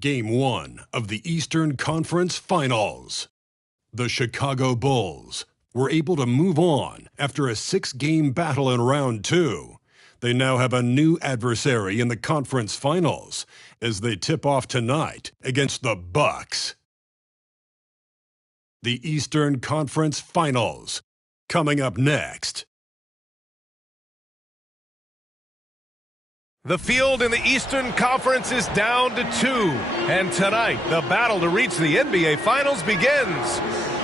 Game 1 of the Eastern Conference Finals. The Chicago Bulls were able to move on after a 6-game battle in round 2. They now have a new adversary in the conference finals as they tip off tonight against the Bucks. The Eastern Conference Finals, coming up next. The field in the Eastern Conference is down to 2. And tonight, the battle to reach the NBA Finals begins.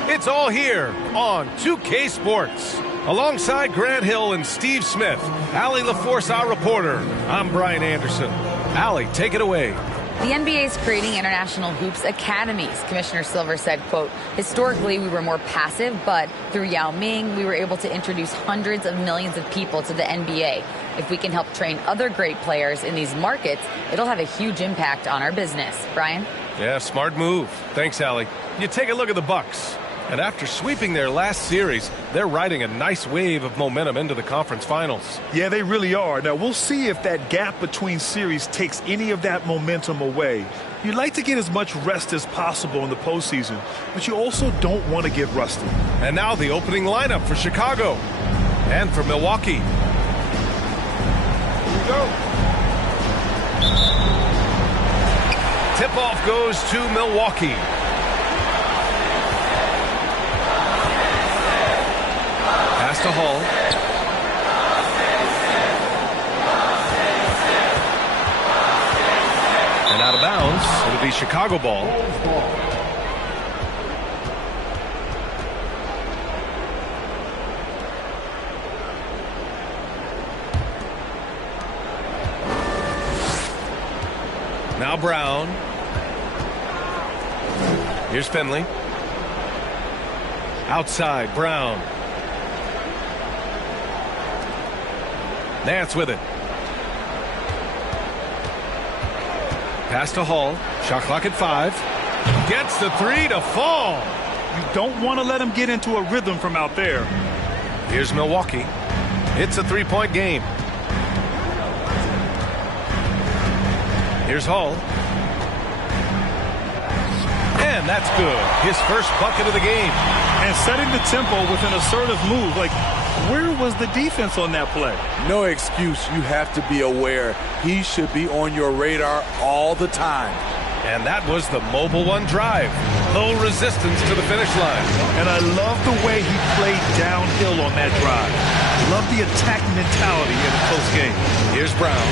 It's all here on 2K Sports. Alongside Grant Hill and Steve Smith, Allie LaForce, our reporter. I'm Brian Anderson. Allie, take it away. The NBA is creating international hoops academies. Commissioner Silver said, quote, historically, we were more passive, but through Yao Ming, we were able to introduce hundreds of millions of people to the NBA. If we can help train other great players in these markets, it'll have a huge impact on our business. Brian? Yeah, smart move. Thanks, Allie. You take a look at the Bucks. And after sweeping their last series, they're riding a nice wave of momentum into the conference finals. Yeah, they really are. Now, we'll see if that gap between series takes any of that momentum away. You'd like to get as much rest as possible in the postseason, but you also don't want to get rusty. And now the opening lineup for Chicago and for Milwaukee. Here we go. Tip-off goes to Milwaukee. Pass to Hall. And out of bounds, it'll be Chicago ball. Now Brown. Here's Finley. Outside, Brown. Nance with it. Pass to Hall. Shot clock at 5. Gets the 3 to fall. You don't want to let him get into a rhythm from out there. Here's Milwaukee. It's a 3-point game. Here's Hall. And that's good. His first bucket of the game. And setting the tempo with an assertive move. Like, where was the defense on that play? No excuse. You have to be aware. He should be on your radar all the time. And that was the Mobile One drive. Low resistance to the finish line. And I love the way he played downhill on that drive. Love the attack mentality in a close game. Here's Brown.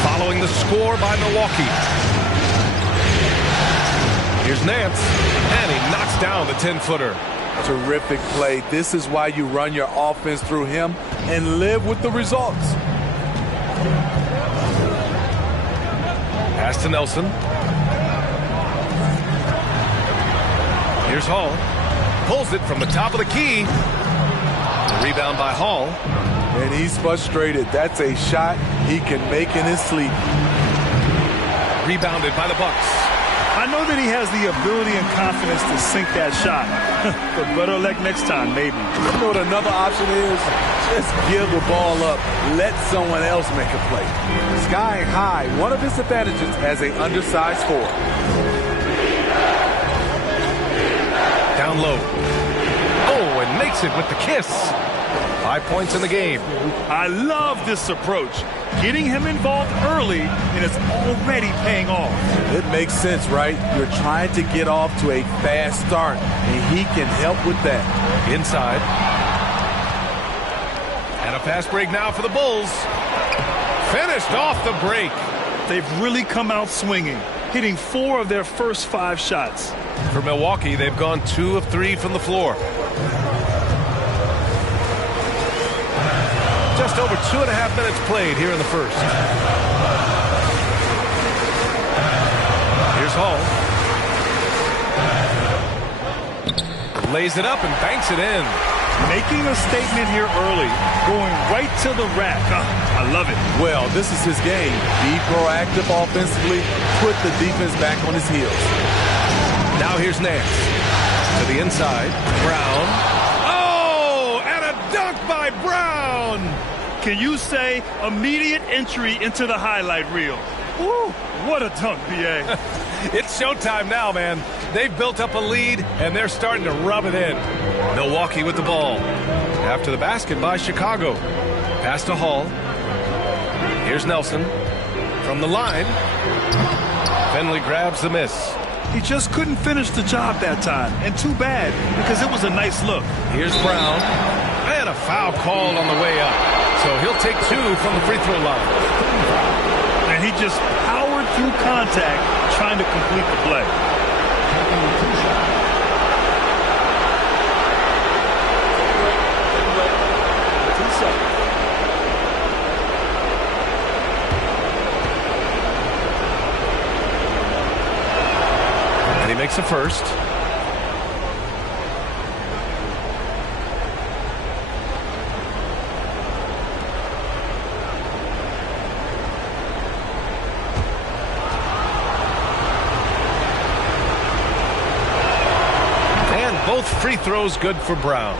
Following the score by Milwaukee. Here's Nance. And he knocks down the 10-footer. Terrific play. This is why you run your offense through him and live with the results. Pass to Nelson. Here's Hall. Pulls it from the top of the key. Rebound by Hall. And he's frustrated. That's a shot he can make in his sleep. Rebounded by the Bucks. I know that he has the ability and confidence to sink that shot. But better luck next time, maybe. You know what another option is? Just give the ball up. Let someone else make a play. Skying high, one of his advantages as an undersized forward. Down low. Oh, and makes it with the kiss. 5 points in the game. I love this approach. Getting him involved early, and it's already paying off. It makes sense, right? You're trying to get off to a fast start, and he can help with that. Inside. And a fast break now for the Bulls. Finished off the break. They've really come out swinging, hitting 4 of their first 5 shots. For Milwaukee, they've gone 2 of 3 from the floor. Just over 2.5 minutes played here in the first. Here's Hall. Lays it up and banks it in. Making a statement here early, going right to the rack. I love it. Well, this is his game. Be proactive offensively, put the defense back on his heels. Now here's Nance. To the inside. Brown. Oh, and a dunk by Brown. Can you say immediate entry into the highlight reel? Woo, what a dunk, B.A. It's showtime now, man. They've built up a lead, and they're starting to rub it in. Milwaukee with the ball. After the basket by Chicago. Pass to Hall. Here's Nelson. From the line. Finley grabs the miss. He just couldn't finish the job that time. And too bad, because it was a nice look. Here's Brown. And a foul called on the way up. So he'll take 2 from the free throw line. And he just powered through contact trying to complete the play. And he makes a first. Both free throws good for Brown.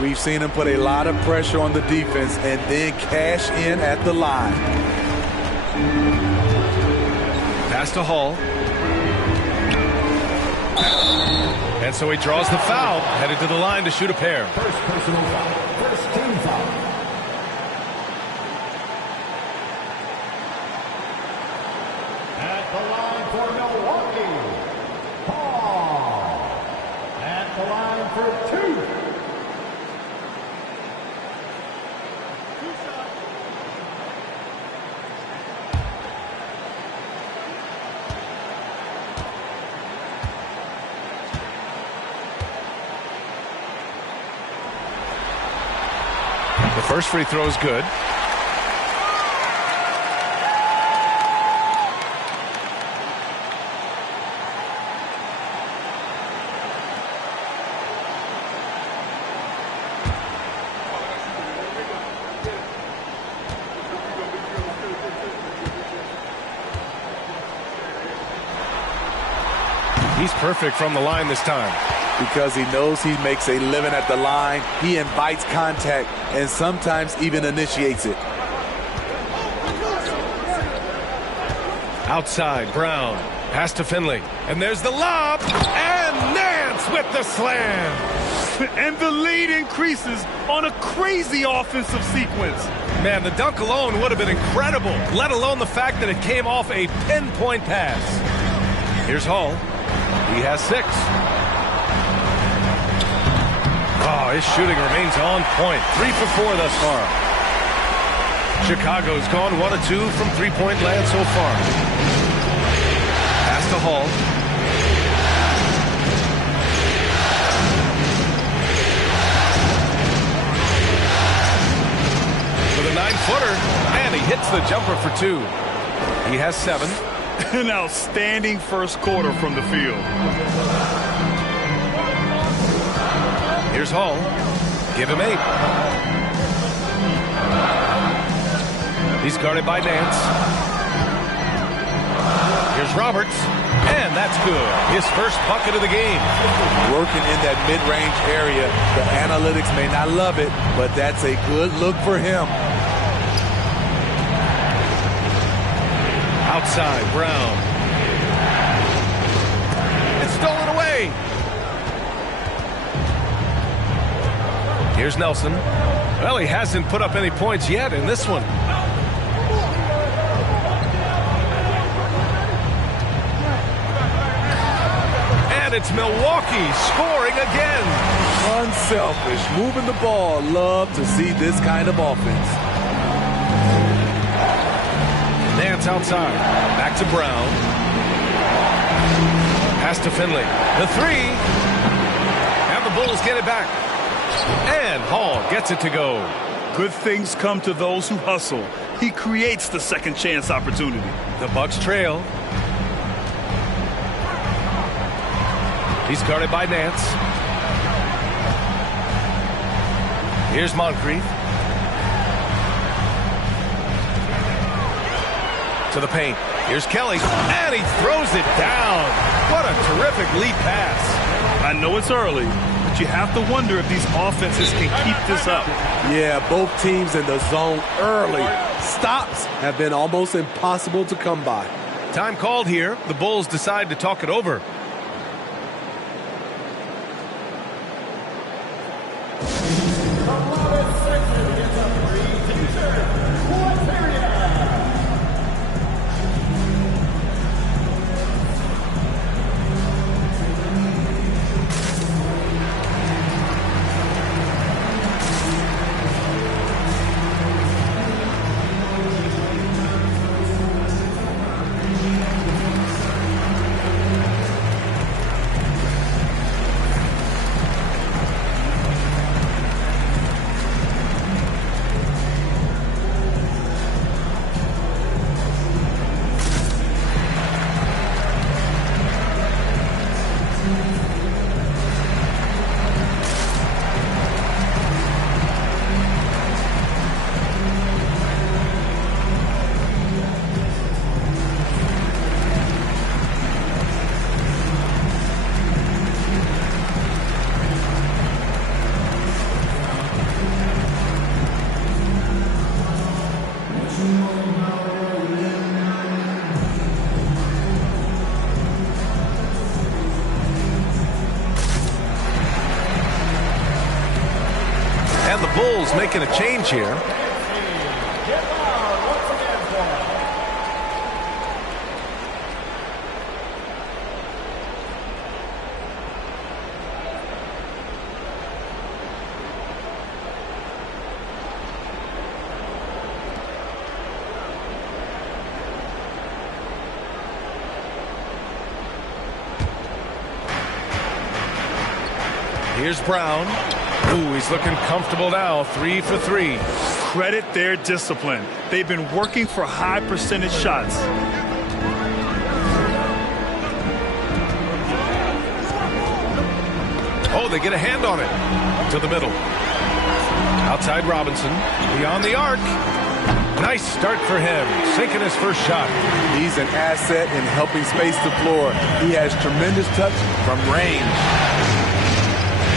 We've seen him put a lot of pressure on the defense and then cash in at the line. Pass to Hall. And so he draws the foul, headed to the line to shoot a pair. First personal foul. First team foul. At the line for Milwaukee, Hall. At the line for 2. The first free throw is good. He's perfect from the line this time. Because he knows he makes a living at the line, he invites contact and sometimes even initiates it. Outside, Brown. Pass to Finley. And there's the lob. And Nance with the slam. And the lead increases on a crazy offensive sequence. Man, the dunk alone would have been incredible, let alone the fact that it came off a pinpoint pass. Here's Hall. He has 6. Oh, his shooting remains on point. 3 for 4 thus far. Chicago's gone 1 of 2 from three-point land so far. Pass to Hall. With a 9-footer, and he hits the jumper for 2. He has 7. An outstanding first quarter from the field. Here's Hall. Give him 8. He's guarded by Nance. Here's Roberts. And that's good. His first bucket of the game. Working in that mid-range area. The analytics may not love it, but that's a good look for him. Outside, Brown. It's stolen away. Here's Nelson. Well, he hasn't put up any points yet in this one. And it's Milwaukee scoring again. Unselfish, moving the ball. Love to see this kind of offense. Nance outside. Back to Brown. Pass to Finley. The 3. And the Bulls get it back. And Hall gets it to go. Good things come to those who hustle. He creates the second chance opportunity. The Bucks trail. He's guarded by Nance. Here's Moncrief. To the paint. Here's Kelly. And he throws it down. What a terrific lead pass. I know it's early, but but you have to wonder if these offenses can keep this up. Yeah, both teams in the zone early. Stops have been almost impossible to come by. Time called here. The Bulls decide to talk it over. And the Bulls making a change here. Here's Brown. Ooh, he's looking comfortable now. 3 for 3. Credit their discipline. They've been working for high percentage shots. Oh, they get a hand on it. To the middle. Outside Robinson. Beyond the arc. Nice start for him. Sinking his first shot. He's an asset in helping space the floor. He has tremendous touch from range.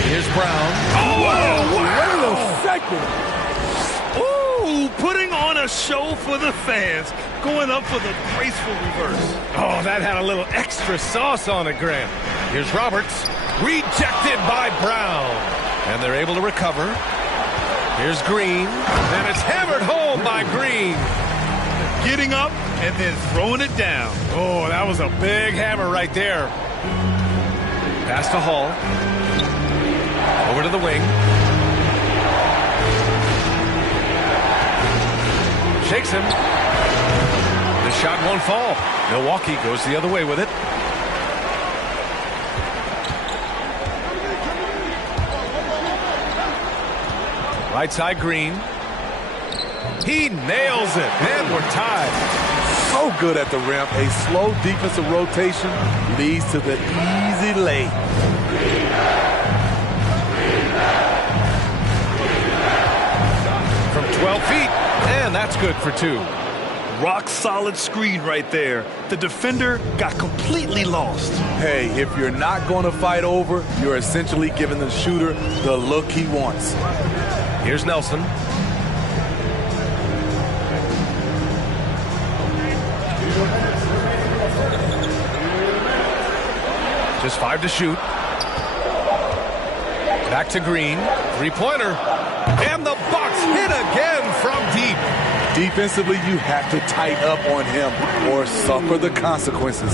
Here's Brown. Oh, wow. Wait a second. Ooh, putting on a show for the fans. Going up for the graceful reverse. Oh, that had a little extra sauce on it, Grant. Here's Roberts. Rejected by Brown. And they're able to recover. Here's Green. And it's hammered home by Green. Getting up and then throwing it down. Oh, that was a big hammer right there. Pass to Hall. Over to the wing. Shakes him. The shot won't fall. Milwaukee goes the other way with it. Right side Green. He nails it. And we're tied. So good at the rim. A slow defensive rotation leads to the easy lay. From 12 feet. And that's good for 2. Rock solid screen right there. The defender got completely lost. Hey, if you're not going to fight over, you're essentially giving the shooter the look he wants. Here's Nelson. Just 5 to shoot. Back to Green. 3-pointer. And the Bucks hit again from deep. Defensively, you have to tighten up on him or suffer the consequences.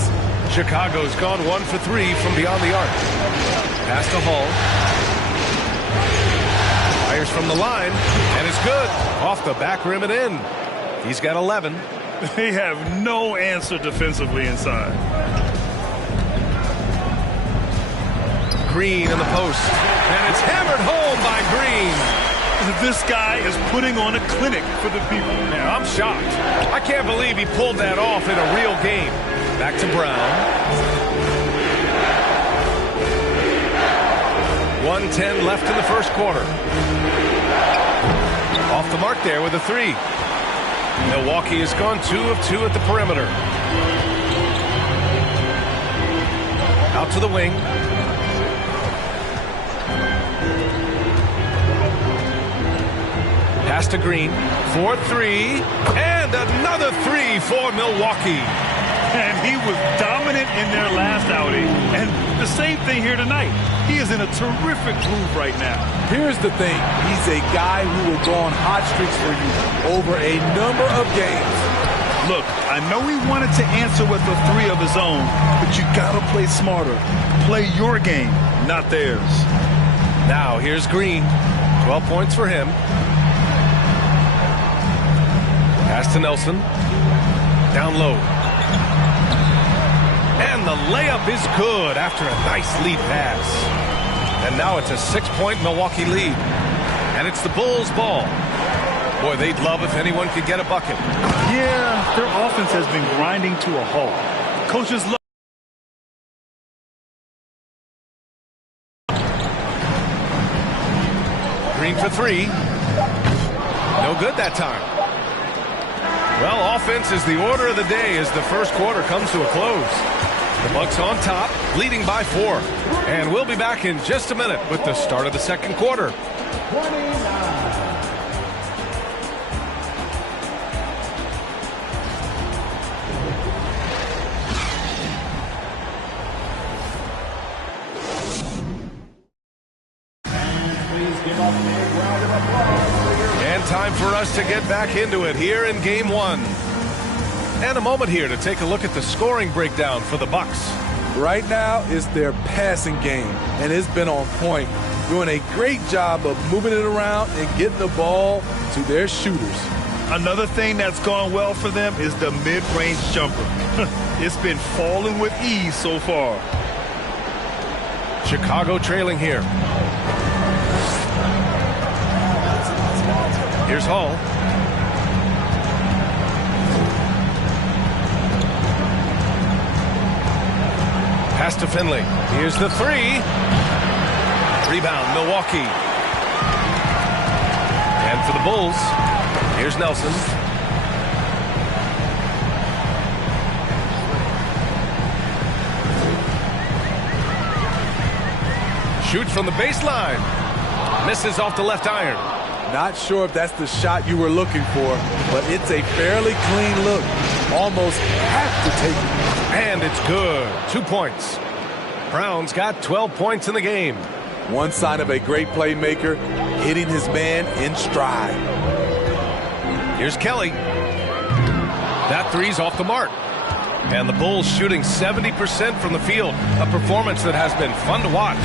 Chicago's gone 1 for 3 from beyond the arc. Pass to Hall. Fires from the line, and it's good. Off the back rim and in. He's got 11. They have no answer defensively inside. Green in the post, and it's hammered home by Green. This guy is putting on a clinic for the people. Yeah, I'm shocked. I can't believe he pulled that off in a real game. Back to Brown. 1:10 left in the first quarter. Off the mark there with a 3. Milwaukee has gone 2 of 2 at the perimeter. Out to the wing. Pass to Green for three, and another three for Milwaukee. And he was dominant in their last outing. And the same thing here tonight. He is in a terrific groove right now. Here's the thing. He's a guy who will go on hot streaks for you over a number of games. Look, I know he wanted to answer with a three of his own, but you gotta play smarter. Play your game, not theirs. Now here's Green. 12 points for him. Pass to Nelson. Down low. And the layup is good after a nice lead pass. And now it's a 6-point Milwaukee lead. And it's the Bulls' ball. Boy, they'd love if anyone could get a bucket. Yeah, their offense has been grinding to a halt. Coaches love. Green for three. No good that time. Well, offense is the order of the day as the first quarter comes to a close. The Bucks on top, leading by 4. And we'll be back in just a minute with the start of the second quarter. 29. And time for us to get back into it here in Game 1. And a moment here to take a look at the scoring breakdown for the Bucks. Right now, it's their passing game, and it's been on point, doing a great job of moving it around and getting the ball to their shooters. Another thing that's gone well for them is the mid-range jumper. It's been falling with ease so far. Chicago trailing here. Here's Hall. Pass to Finley. Here's the three. Rebound, Milwaukee. And for the Bulls, here's Nelson. Shoots from the baseline. Misses off the left iron. Not sure if that's the shot you were looking for, but it's a fairly clean look. Almost have to take it. And it's good. 2 points. Brown's got 12 points in the game. One sign of a great playmaker, hitting his man in stride. Here's Kelly. That three's off the mark. And the Bulls shooting 70% from the field. A performance that has been fun to watch.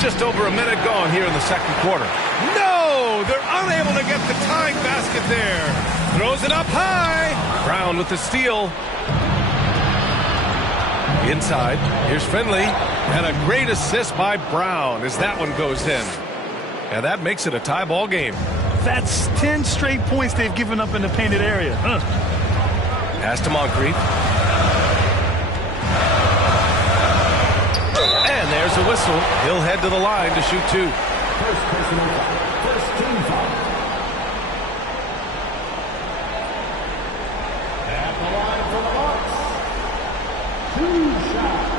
Just over a minute gone here in the second quarter. No! They're unable to get the tying basket there. Throws it up high. Brown with the steal. Inside. Here's Finley. And a great assist by Brown as that one goes in. And that makes it a tie ball game. That's 10 straight points they've given up in the painted area. Pass to Moncrief. And there's a whistle. He'll head to the line to shoot 2. First personal foul. First team foul. At the line for the Bucks. 2 shots.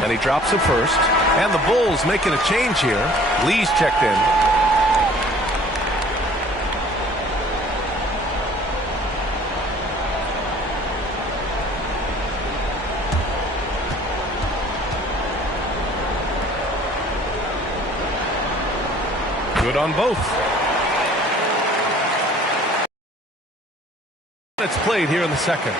And he drops it first. And the Bulls making a change here. Lee's checked in. Good on both. It's played here in the second.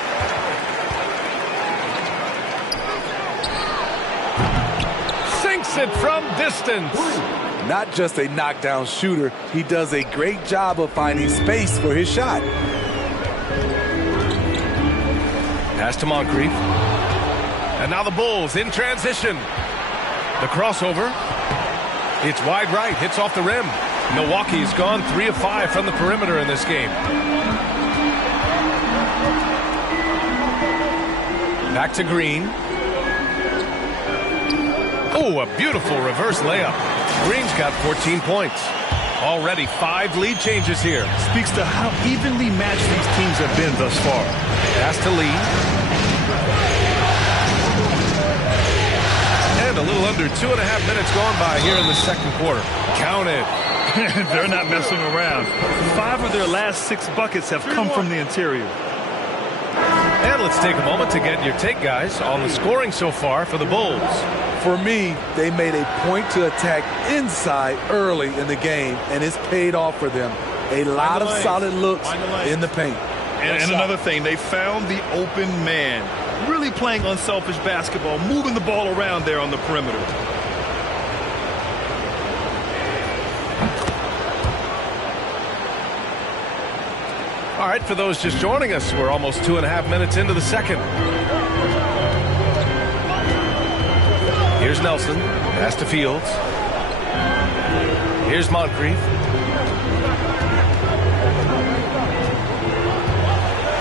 It from distance. Not just a knockdown shooter, he does a great job of finding space for his shot. Pass to Moncrief. And now the Bulls in transition. The crossover. It's wide right, hits off the rim. Milwaukee's gone 3 of 5 from the perimeter in this game. Back to Green. Oh, a beautiful reverse layup. Green's got 14 points. Already 5 lead changes here. Speaks to how evenly matched these teams have been thus far. Pass to Lee. And a little under 2.5 minutes gone by here in the second quarter. Counted. They're not messing around. 5 of their last 6 buckets have come from the interior. And let's take a moment to get your take, guys, on the scoring so far for the Bulls. For me, they made a point to attack inside early in the game, and it's paid off for them. A lot of solid looks in the paint. And another thing, they found the open man. Really playing unselfish basketball, moving the ball around there on the perimeter. All right, for those just joining us, we're almost 2.5 minutes into the second. Here's Nelson. Pass to Fields. Here's Moncrief.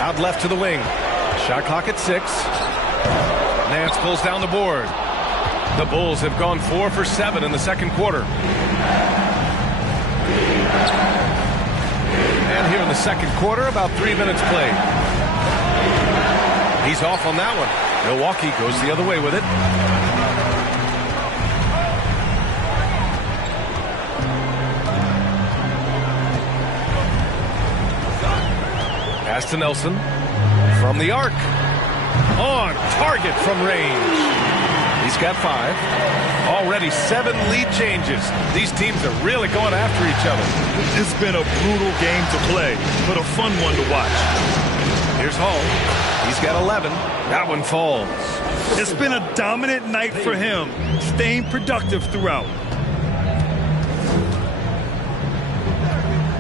Out left to the wing. Shot clock at 6. Nance pulls down the board. The Bulls have gone 4 for 7 in the second quarter. And here in the second quarter, about 3 minutes played. He's off on that one. Milwaukee goes the other way with it. Pass to Nelson. From the arc. On target from range. He's got 5. Already 7 lead changes. These teams are really going after each other. It's been a brutal game to play, but a fun one to watch. Here's Hall. He's got 11. That one falls. It's been a dominant night for him, staying productive throughout.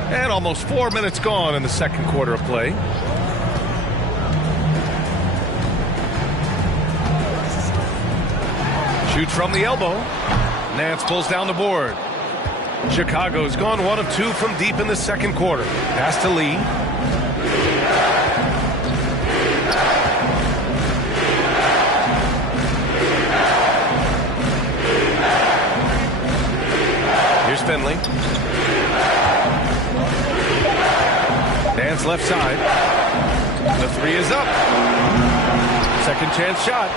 And almost 4 minutes gone in the second quarter of play. Shoot from the elbow. Nance pulls down the board. Chicago's gone 1 of 2 from deep in the second quarter. Pass to Lee. Here's Finley. Nance left side. The 3 is up. Second chance shot.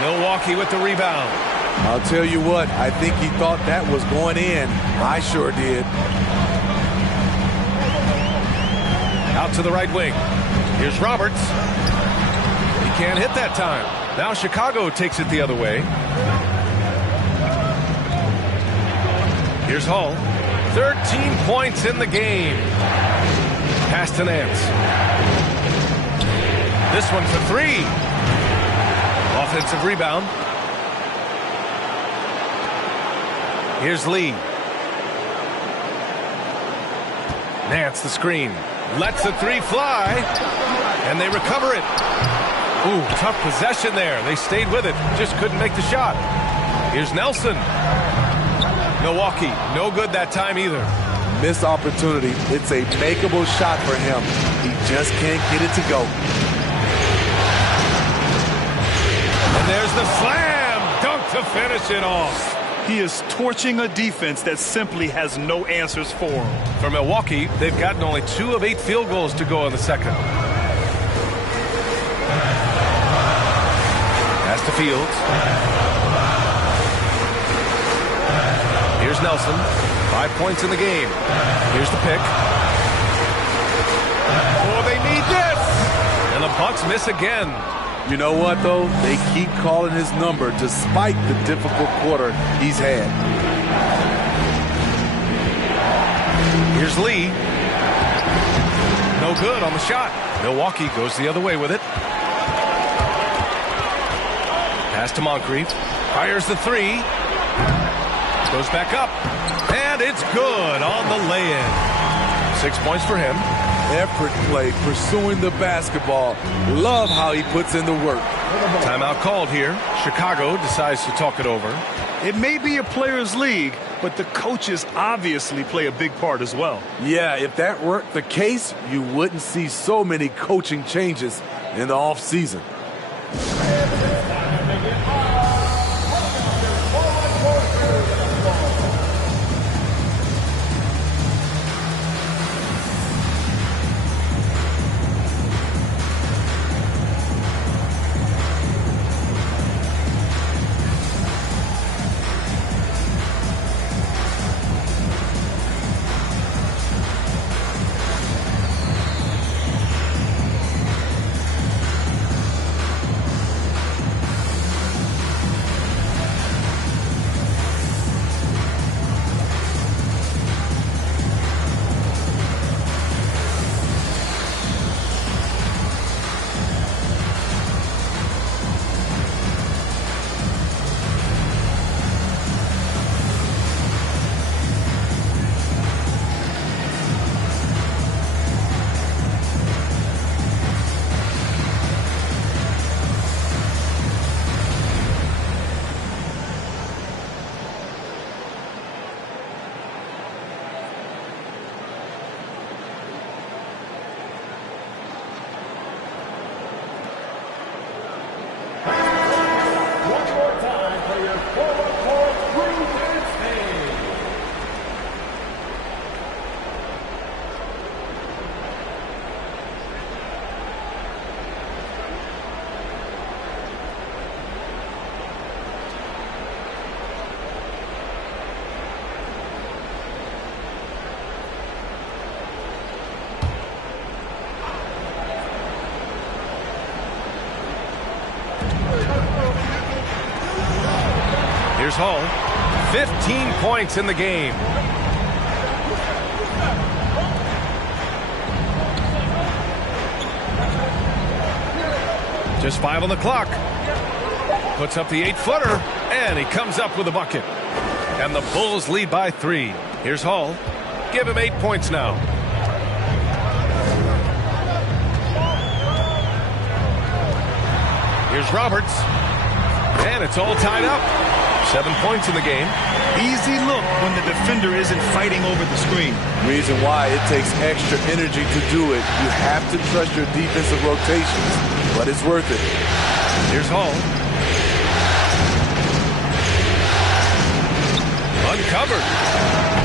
Milwaukee with the rebound. I'll tell you what, I think he thought that was going in. I sure did. Out to the right wing. Here's Roberts. He can't hit that time. Now Chicago takes it the other way. Here's Hall. 13 points in the game. Pass to Nance. This one for 3. Offensive rebound. Here's Lee. Nance the screen. Lets the 3 fly. And they recover it. Ooh, tough possession there. They stayed with it. Just couldn't make the shot. Here's Nelson. Milwaukee, no good that time either. Missed opportunity. It's a makeable shot for him. He just can't get it to go. And there's the slam dunk to finish it off. He is torching a defense that simply has no answers for him. For Milwaukee, they've gotten only 2 of 8 field goals to go in the second. Pass to Fields. Here's Nelson. 5 points in the game. Here's the pick. Oh, they need this! And the Bucks miss again. You know what, though? They keep calling his number despite the difficult quarter he's had. Here's Lee. No good on the shot. Milwaukee goes the other way with it. Pass to Moncrief. Fires the 3. Goes back up. And it's good on the lay-in. 6 points for him. Effort play, pursuing the basketball. Love how he puts in the work. Timeout called here. Chicago decides to talk it over. It may be a players' league, but the coaches obviously play a big part as well. Yeah, if that weren't the case, you wouldn't see so many coaching changes in the offseason. Here's Hall. 15 points in the game. Just 5 on the clock. Puts up the 8-footer, and he comes up with a bucket. And the Bulls lead by 3. Here's Hall. Give him 8 points now. Here's Roberts. And it's all tied up. 7 points in the game. Easy look when the defender isn't fighting over the screen. Reason why it takes extra energy to do it. You have to trust your defensive rotations, but it's worth it. Here's Hall. Uncovered.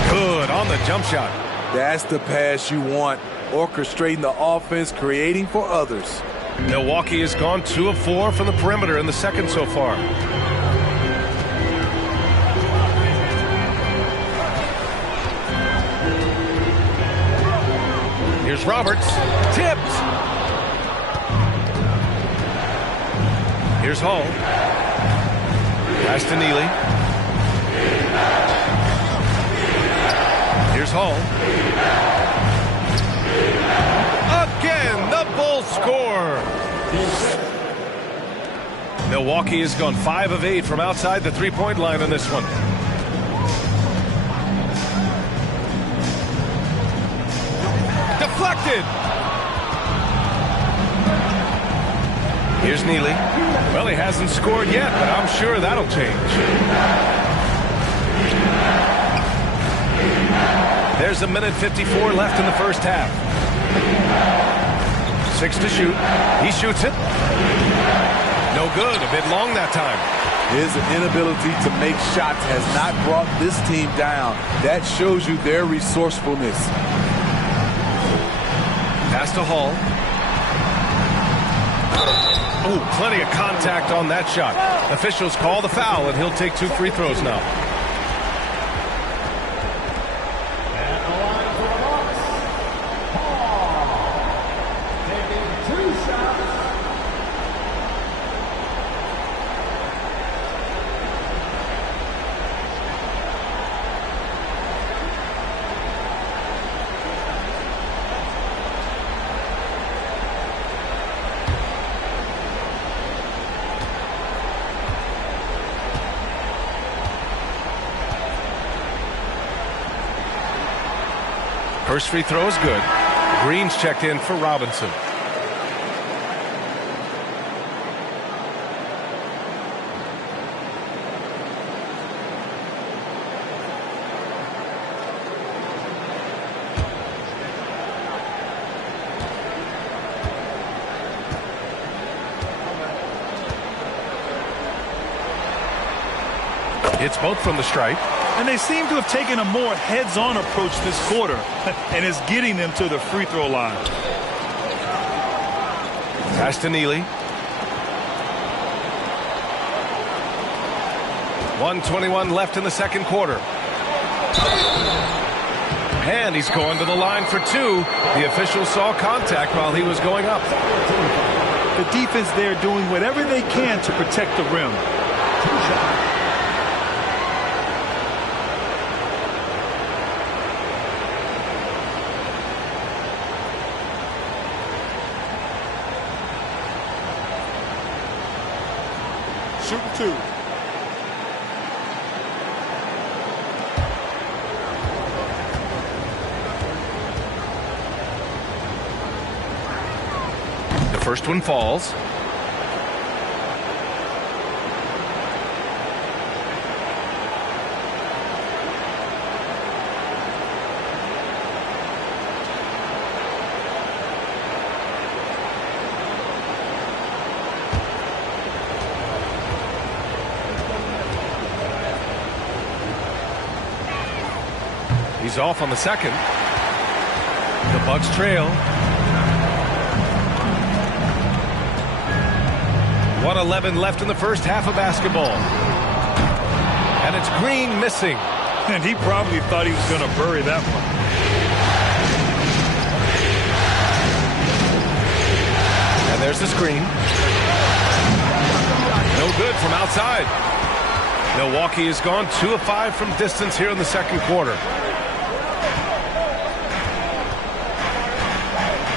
Good on the jump shot. That's the pass you want. Orchestrating the offense, creating for others. Milwaukee has gone 2 of 4 from the perimeter in the second so far. Here's Roberts. Tipped. Here's Hall. Pass to Neely. Here's Hall. Again, the Bulls score. Milwaukee has gone 5 of 8 from outside the three-point line on this one. Deflected. Here's Neely. Well, he hasn't scored yet, but I'm sure that'll change. There's a minute 54 left in the first half. 6 to shoot. He shoots it. No good. A bit long that time. His inability to make shots has not brought this team down. That shows you their resourcefulness. Pass to Hall. Oh, plenty of contact on that shot. Officials call the foul, and he'll take 2 free throws now. At the line for the Bucks, Paul, taking 2 shots. First free throw is good. Green's checked in for Robinson. It's both from the stripe. And they seem to have taken a more heads-on approach this quarter, and it's getting them to the free throw line. Pass to Neely. 1:21 left in the second quarter. And he's going to the line for 2. The official saw contact while he was going up. The defense there doing whatever they can to protect the rim. 2 shots. Shooting 2. The first one falls. He's off on the second. The Bucks trail. 1:11 left in the first half of basketball. And it's Green missing. And he probably thought he was going to bury that one. And there's the screen. No good from outside. Milwaukee has gone 2 of 5 from distance here in the second quarter.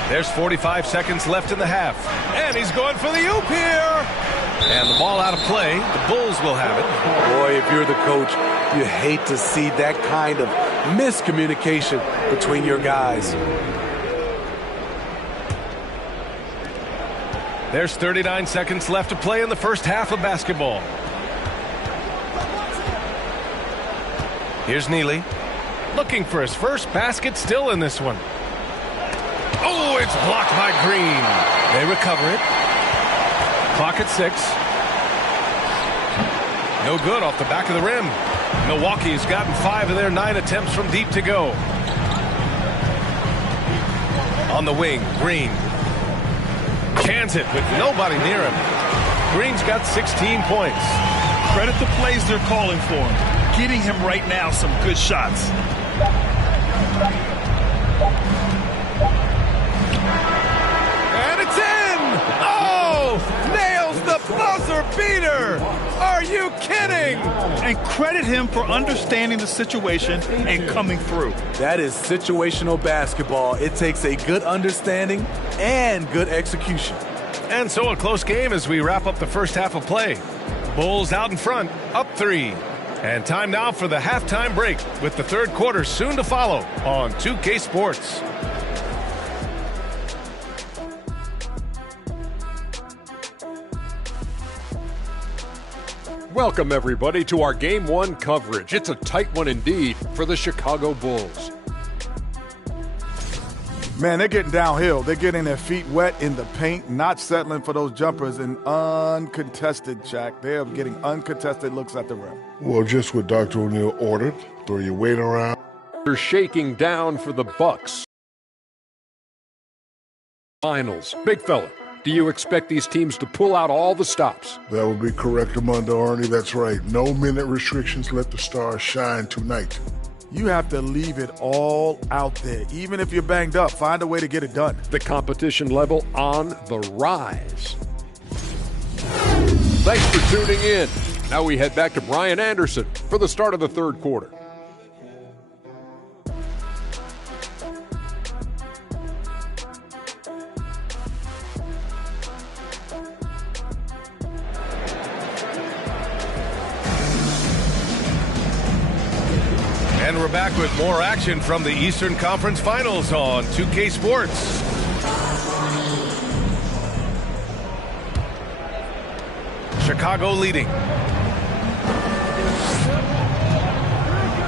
There's 45 seconds left in the half. And he's going for the oop here. And the ball out of play. The Bulls will have it. Boy, if you're the coach, you hate to see that kind of miscommunication between your guys. There's 39 seconds left to play in the first half of basketball. Here's Neely. Looking for his first basket still in this one. Oh, it's blocked by Green. They recover it. Clock at 6. No good off the back of the rim. Milwaukee has gotten 5 of their 9 attempts from deep to go. On the wing, Green. Cans it with nobody near him. Green's got 16 points. Credit the plays they're calling for him. Getting him right now some good shots. And it's in! Oh! Nails the buzzer beater! Are you kidding? And credit him for understanding the situation and coming through. That is situational basketball. It takes a good understanding and good execution. And so a close game as we wrap up the first half of play. Bulls out in front, up 3. And time now for the halftime break with the third quarter soon to follow on 2K Sports. Welcome, everybody, to our Game 1 coverage. It's a tight one indeed for the Chicago Bulls. Man, they're getting downhill. They're getting their feet wet in the paint, not settling for those jumpers, and uncontested, Jack. They are getting uncontested looks at the rim. Well, just what Dr. O'Neil ordered. Throw your weight around. They're shaking down for the Bucks. Finals. Big fella, do you expect these teams to pull out all the stops? That would be correct, Armando Arnie. That's right. No minute restrictions. Let the stars shine tonight. You have to leave it all out there. Even if you're banged up, find a way to get it done. The competition level on the rise. Thanks for tuning in. Now we head back to Brian Anderson for the start of the third quarter. And we're back with more action from the Eastern Conference Finals on 2K Sports. Chicago leading.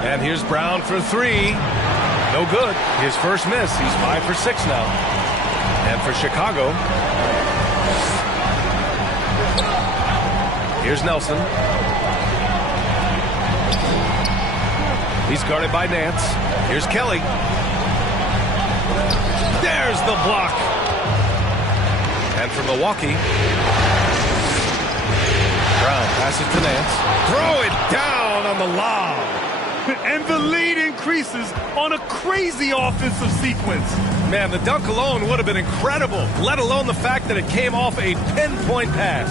And here's Brown for 3. No good. His first miss. He's 5 for 6 now. And for Chicago, here's Nelson. He's guarded by Nance. Here's Kelly. There's the block. And for Milwaukee, Brown passes to Nance. Throw it down on the lob. And the lead increases on a crazy offensive sequence. Man, the dunk alone would have been incredible, let alone the fact that it came off a pinpoint pass.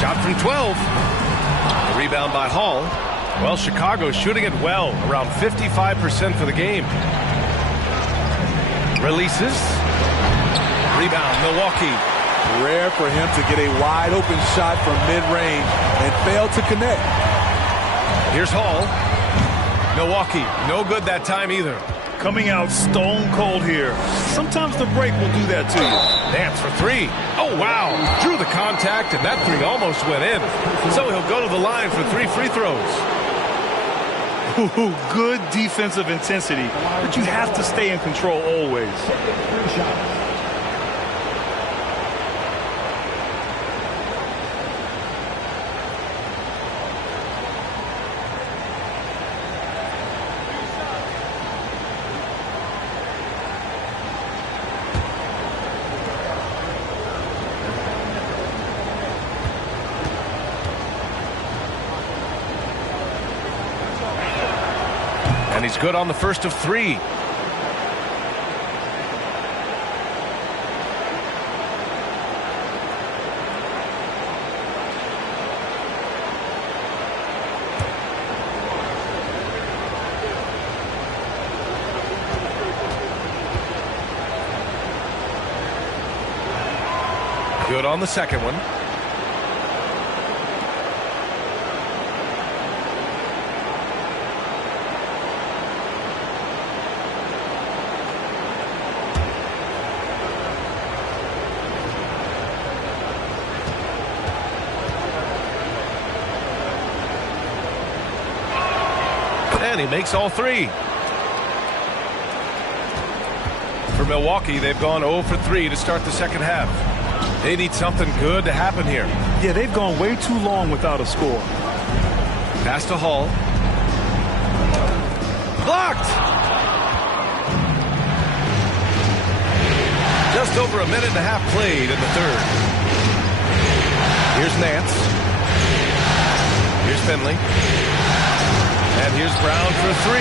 Shot from 12. The rebound by Hall. Well, Chicago's shooting it well, around 55% for the game. Releases. Rebound, Milwaukee. Rare for him to get a wide open shot from mid-range and fail to connect. Here's Hall. Milwaukee, no good that time either. Coming out stone cold here. Sometimes the break will do that to you. Nance for 3. Oh, wow. Drew the contact, and that 3 almost went in. So he'll go to the line for 3 free throws. Ooh, good defensive intensity, but you have to stay in control always. And he's good on the first of 3. Good on the second one. And he makes all three. For Milwaukee, they've gone 0 for 3 to start the second half. They need something good to happen here. Yeah, they've gone way too long without a score. Pass to Hall. Blocked! Just over a minute and a half played in the third. Here's Nance. Here's Finley. And here's Brown for 3.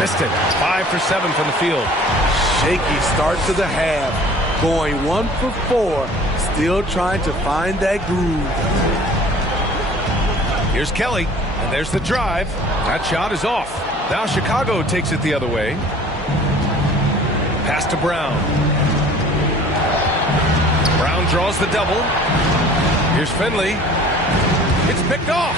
Missed it. 5 for 7 from the field. Shaky start to the half. Going 1 for 4. Still trying to find that groove. Here's Kelly. And there's the drive. That shot is off. Now Chicago takes it the other way. Pass to Brown. Brown draws the double. Here's Finley. It's picked off.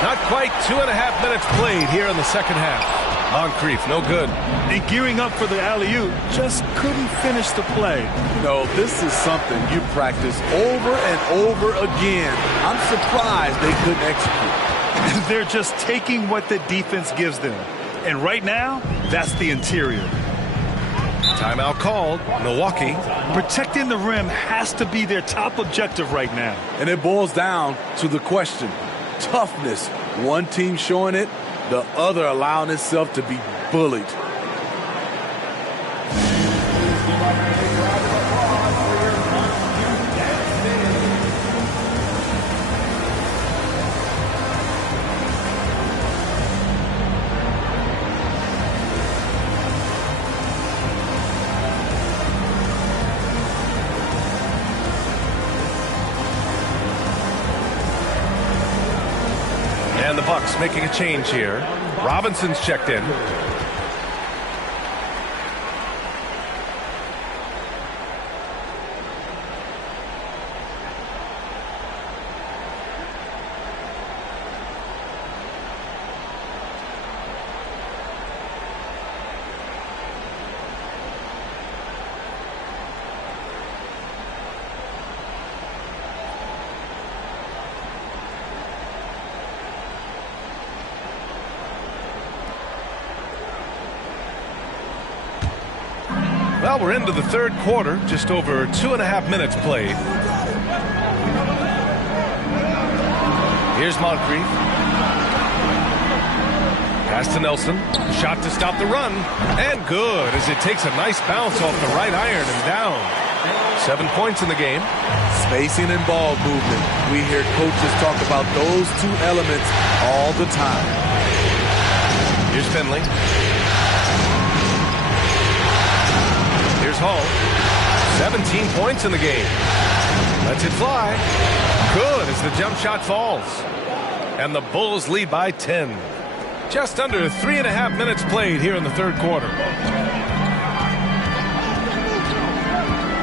Not quite 2.5 minutes played here in the second half. Moncrief, no good. And gearing up for the alley-oop, just couldn't finish the play. No, this is something you practice over and over again. I'm surprised they couldn't execute. They're just taking what the defense gives them. And right now, that's the interior. Timeout called. Milwaukee. Protecting the rim has to be their top objective right now. And it boils down to the question. Toughness. One team showing it, the other allowing itself to be bullied. And the Bucks making a change here. Robinson's checked in. Well, we're into the third quarter, just over 2.5 minutes played. Here's Moncrief. Pass to Nelson. Shot to stop the run. And good, as it takes a nice bounce off the right iron and down. 7 points in the game. Spacing and ball movement. We hear coaches talk about those two elements all the time. Here's Finley. Here's Hall. 17 points in the game. Lets it fly. Good as the jump shot falls. And the Bulls lead by 10. Just under 3.5 minutes played here in the third quarter.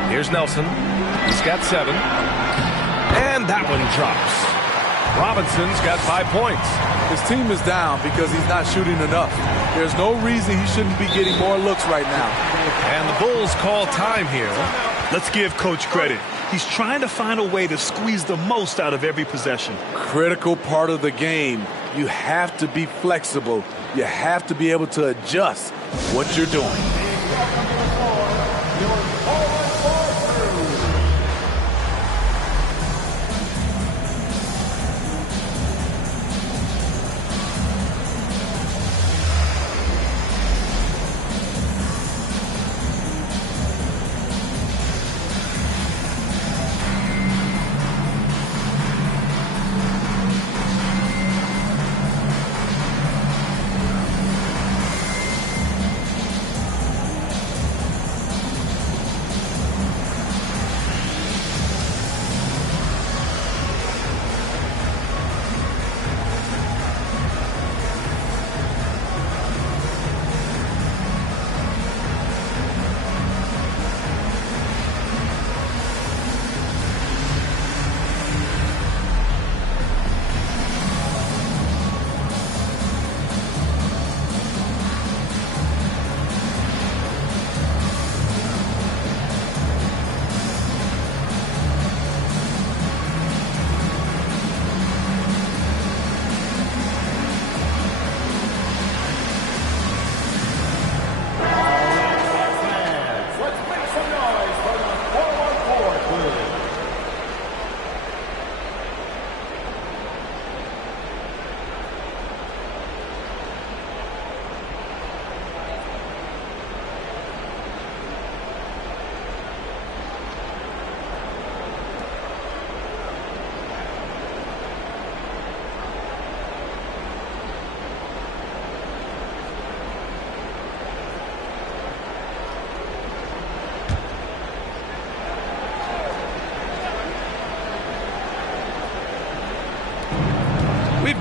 Here's Nelson. He's got 7. And that one drops. Robinson's got 5 points. His team is down because he's not shooting enough. There's no reason he shouldn't be getting more looks right now. And the Bulls call time here. Let's give Coach credit. He's trying to find a way to squeeze the most out of every possession. Critical part of the game. You have to be flexible. You have to be able to adjust what you're doing.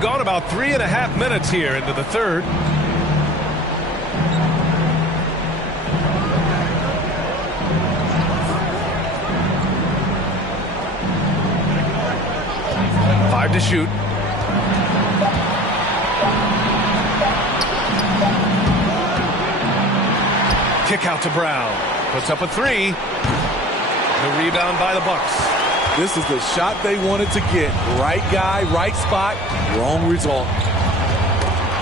gone about 3.5 minutes here into the third. Five to shoot. Kick out to Brown. Puts up a three. The rebound by the Bucks. This is the shot they wanted to get. Right guy, right spot, wrong result.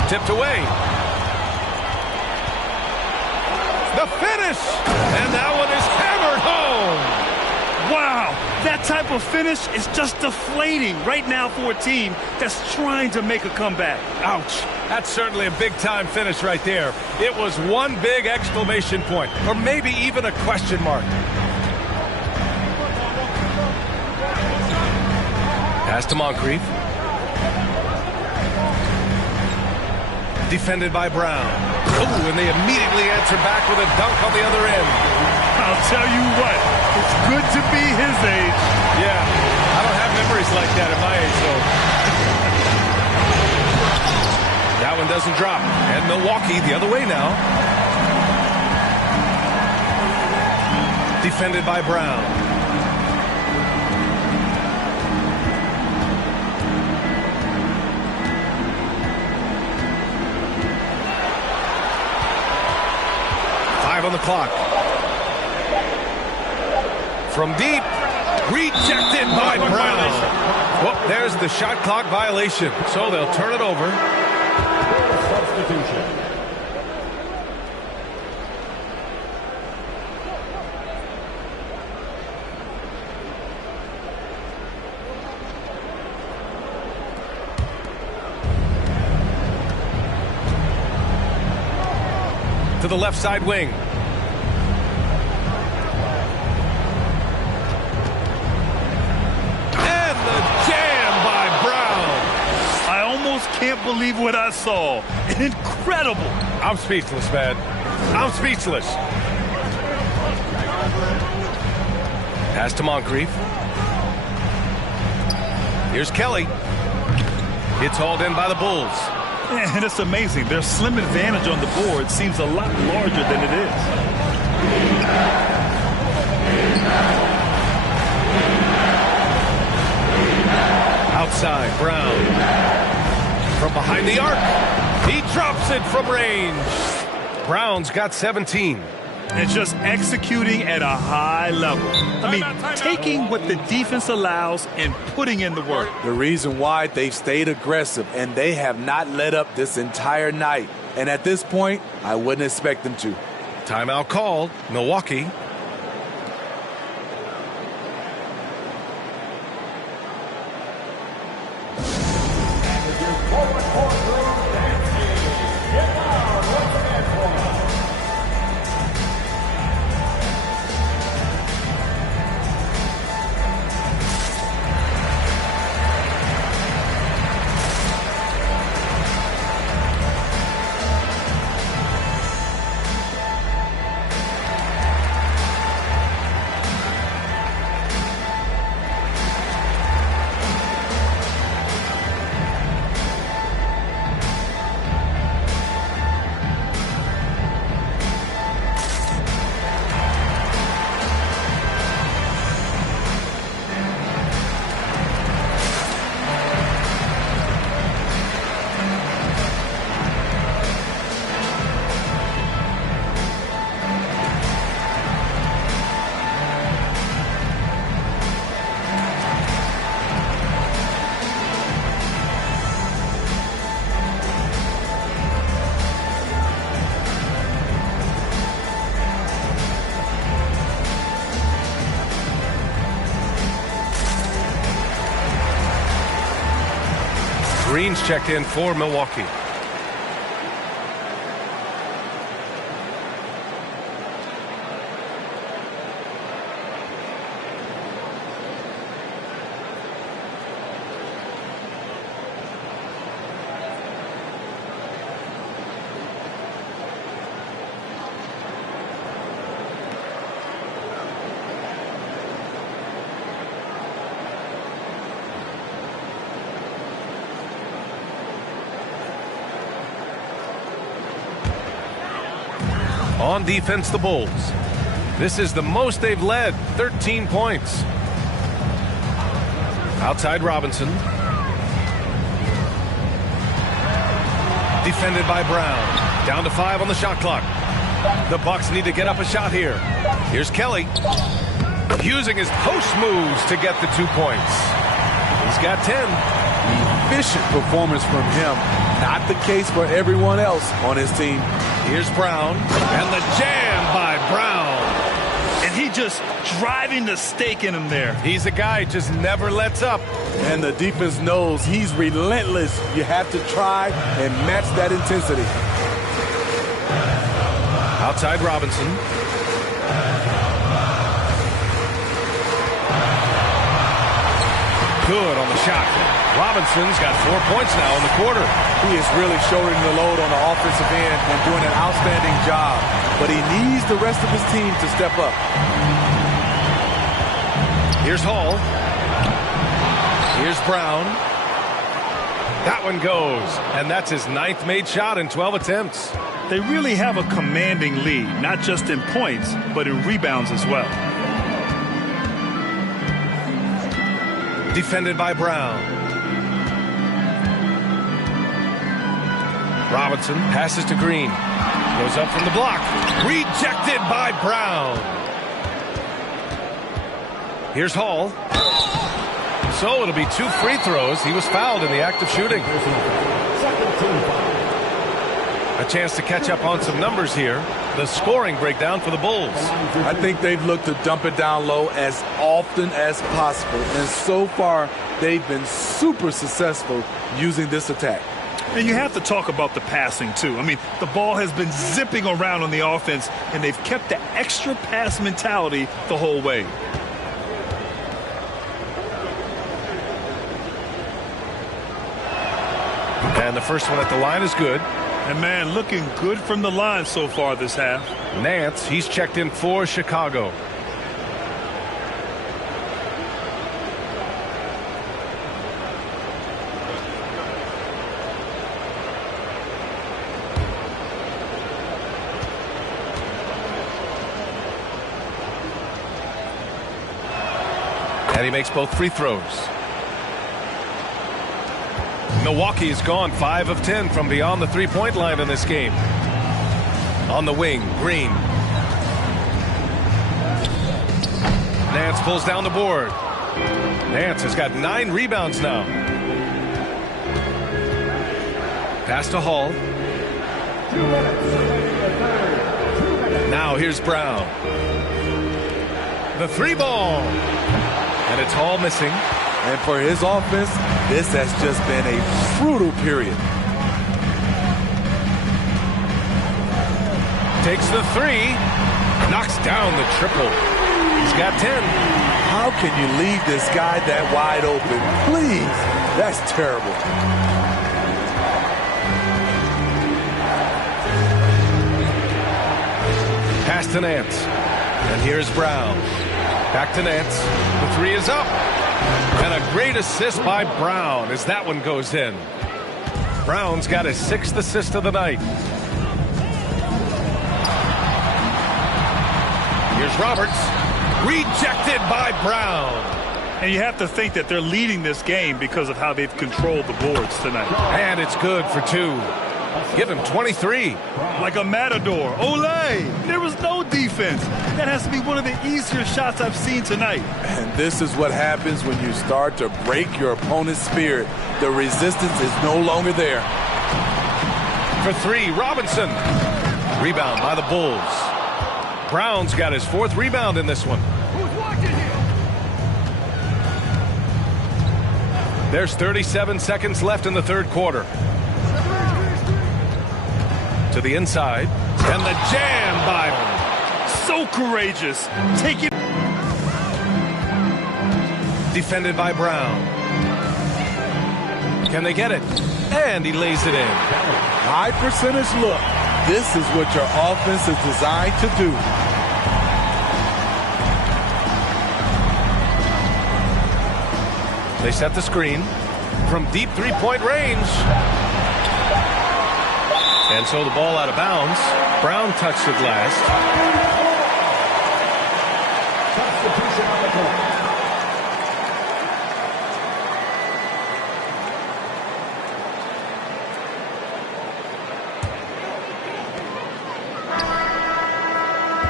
Tipped away. The finish! And that one is hammered home. Wow, that type of finish is just deflating right now for a team that's trying to make a comeback. Ouch. That's certainly a big-time finish right there. It was one big exclamation point, or maybe even a question mark. Pass to Moncrief. Defended by Brown. Oh, and they immediately answer back with a dunk on the other end. I'll tell you what, it's good to be his age. Yeah, I don't have memories like that at my age, though. That one doesn't drop. And Milwaukee the other way now. Defended by Brown. On the clock. From deep, rejected by Brown. Well, there's the shot clock violation, so they'll turn it over. Substitution. To the left side wing. And the jam by Brown. I almost can't believe what I saw. Incredible. I'm speechless, man. I'm speechless. Pass to Moncrief. Here's Kelly. It's hauled in by the Bulls. And it's amazing. Their slim advantage on the board seems a lot larger than it is. Outside, Brown. From behind the arc. He drops it from range. Brown's got 17. And just executing at a high level. I mean, taking what the defense allows and putting in the work. The reason why they've stayed aggressive and they have not let up this entire night. And at this point, I wouldn't expect them to. Timeout called. Milwaukee. Green's checked in for Milwaukee. On defense, the Bulls. This is the most they've led, 13 points. Outside Robinson. Defended by Brown. Down to 5 on the shot clock. The Bucks need to get up a shot here. Here's Kelly. Using his post moves to get the 2 points. He's got 10. Efficient performance from him. Not the case for everyone else on his team. Here's Brown. And the jam by Brown. And he just driving the stake in him there. He's a guy who just never lets up. And the defense knows he's relentless. You have to try and match that intensity. Outside Robinson. Good on the shot. Robinson's got 4 points now in the quarter. He is really shouldering the load on the offensive end and doing an outstanding job. But he needs the rest of his team to step up. Here's Hall. Here's Brown. That one goes. And that's his 9th made shot in 12 attempts. They really have a commanding lead, not just in points, but in rebounds as well. Defended by Brown. Robinson passes to Green. Goes up from the block. Rejected by Brown. Here's Hall. So it'll be 2 free throws. He was fouled in the act of shooting. A chance to catch up on some numbers here. The scoring breakdown for the Bulls. I think they've looked to dump it down low as often as possible. And so far, they've been super successful using this attack. And you have to talk about the passing, too. I mean, the ball has been zipping around on the offense, and they've kept the extra pass mentality the whole way. And the first one at the line is good. And, man, looking good from the line so far this half. Nance, he's checked in for Chicago. And he makes both free throws. Milwaukee has gone 5 of 10 from beyond the three-point line in this game. On the wing, Green. Nance pulls down the board. Nance has got 9 rebounds now. Pass to Hall. Now here's Brown. The 3-ball. And it's Hall missing. And for his offense, this has just been a brutal period. Takes the 3. Knocks down the triple. He's got 10. How can you leave this guy that wide open? Please. That's terrible. Pass to Nance. And here's Brown. Back to Nance. The 3 is up. And a great assist by Brown as that one goes in. Brown's got his 6th assist of the night. Here's Roberts. Rejected by Brown. And you have to think that they're leading this game because of how they've controlled the boards tonight. And it's good for 2. Give him 23. Like a matador. Olé! There was no defense. That has to be one of the easier shots I've seen tonight. And this is what happens when you start to break your opponent's spirit. The resistance is no longer there. For 3, Robinson. Rebound by the Bulls. Brown's got his 4th rebound in this one. There's 37 seconds left in the 3rd quarter. To the inside. And the jam by so courageous. Take it. Defended by Brown. Can they get it? And he lays it in. High percentage look. This is what your offense is designed to do. They set the screen from deep 3-point range. And so the ball out of bounds. Brown touched it last. Substitution on the court.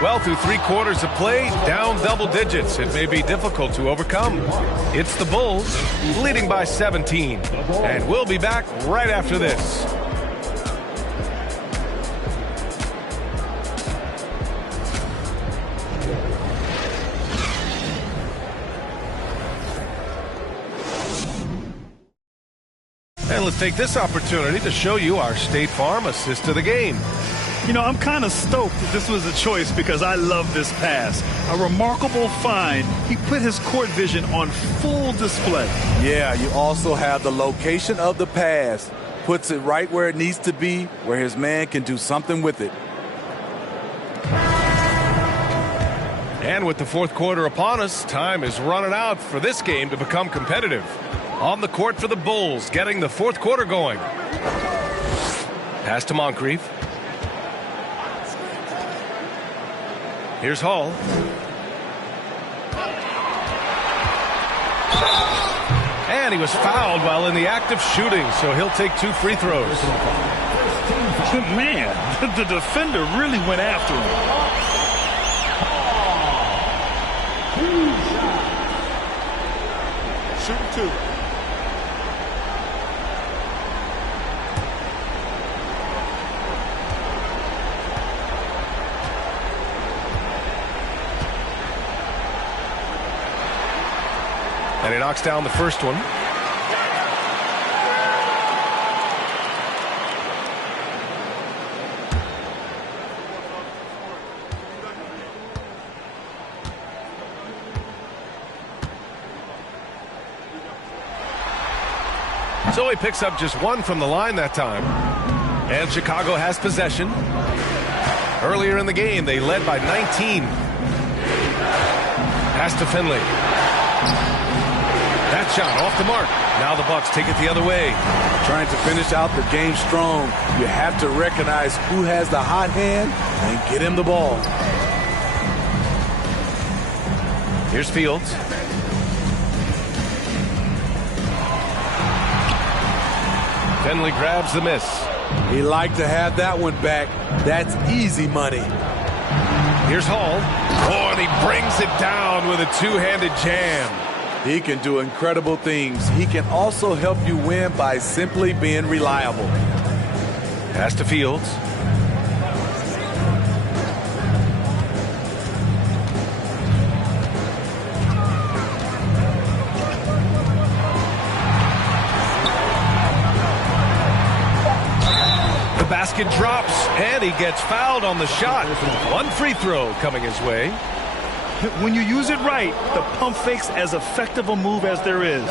Well, through 3 quarters of play, down double digits. It may be difficult to overcome. It's the Bulls leading by 17. And we'll be back right after this. And let's take this opportunity to show you our State Farm assist to the game. You know, I'm kind of stoked that this was a choice because I love this pass. A remarkable find. He put his court vision on full display. Yeah, you also have the location of the pass. Puts it right where it needs to be, where his man can do something with it. And with the 4th quarter upon us, time is running out for this game to become competitive. On the court for the Bulls, getting the 4th quarter going. Pass to Moncrief. Here's Hall. And he was fouled while in the act of shooting, so he'll take 2 free throws. Man, the defender really went after him. Shooting 2. And he knocks down the first one. So he picks up just 1 from the line that time. And Chicago has possession. Earlier in the game, they led by 19. Pass to Finley. That shot off the mark. Now the Bucks take it the other way. Trying to finish out the game strong. You have to recognize who has the hot hand and get him the ball. Here's Fields. Finley grabs the miss. He liked to have that one back. That's easy money. Here's Hall. Oh, and he brings it down with a 2-handed jam. He can do incredible things. He can also help you win by simply being reliable. Pass to Fields. The basket drops, and he gets fouled on the shot. 1 free throw coming his way. When you use it right, the pump fake's as effective a move as there is.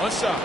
One shot.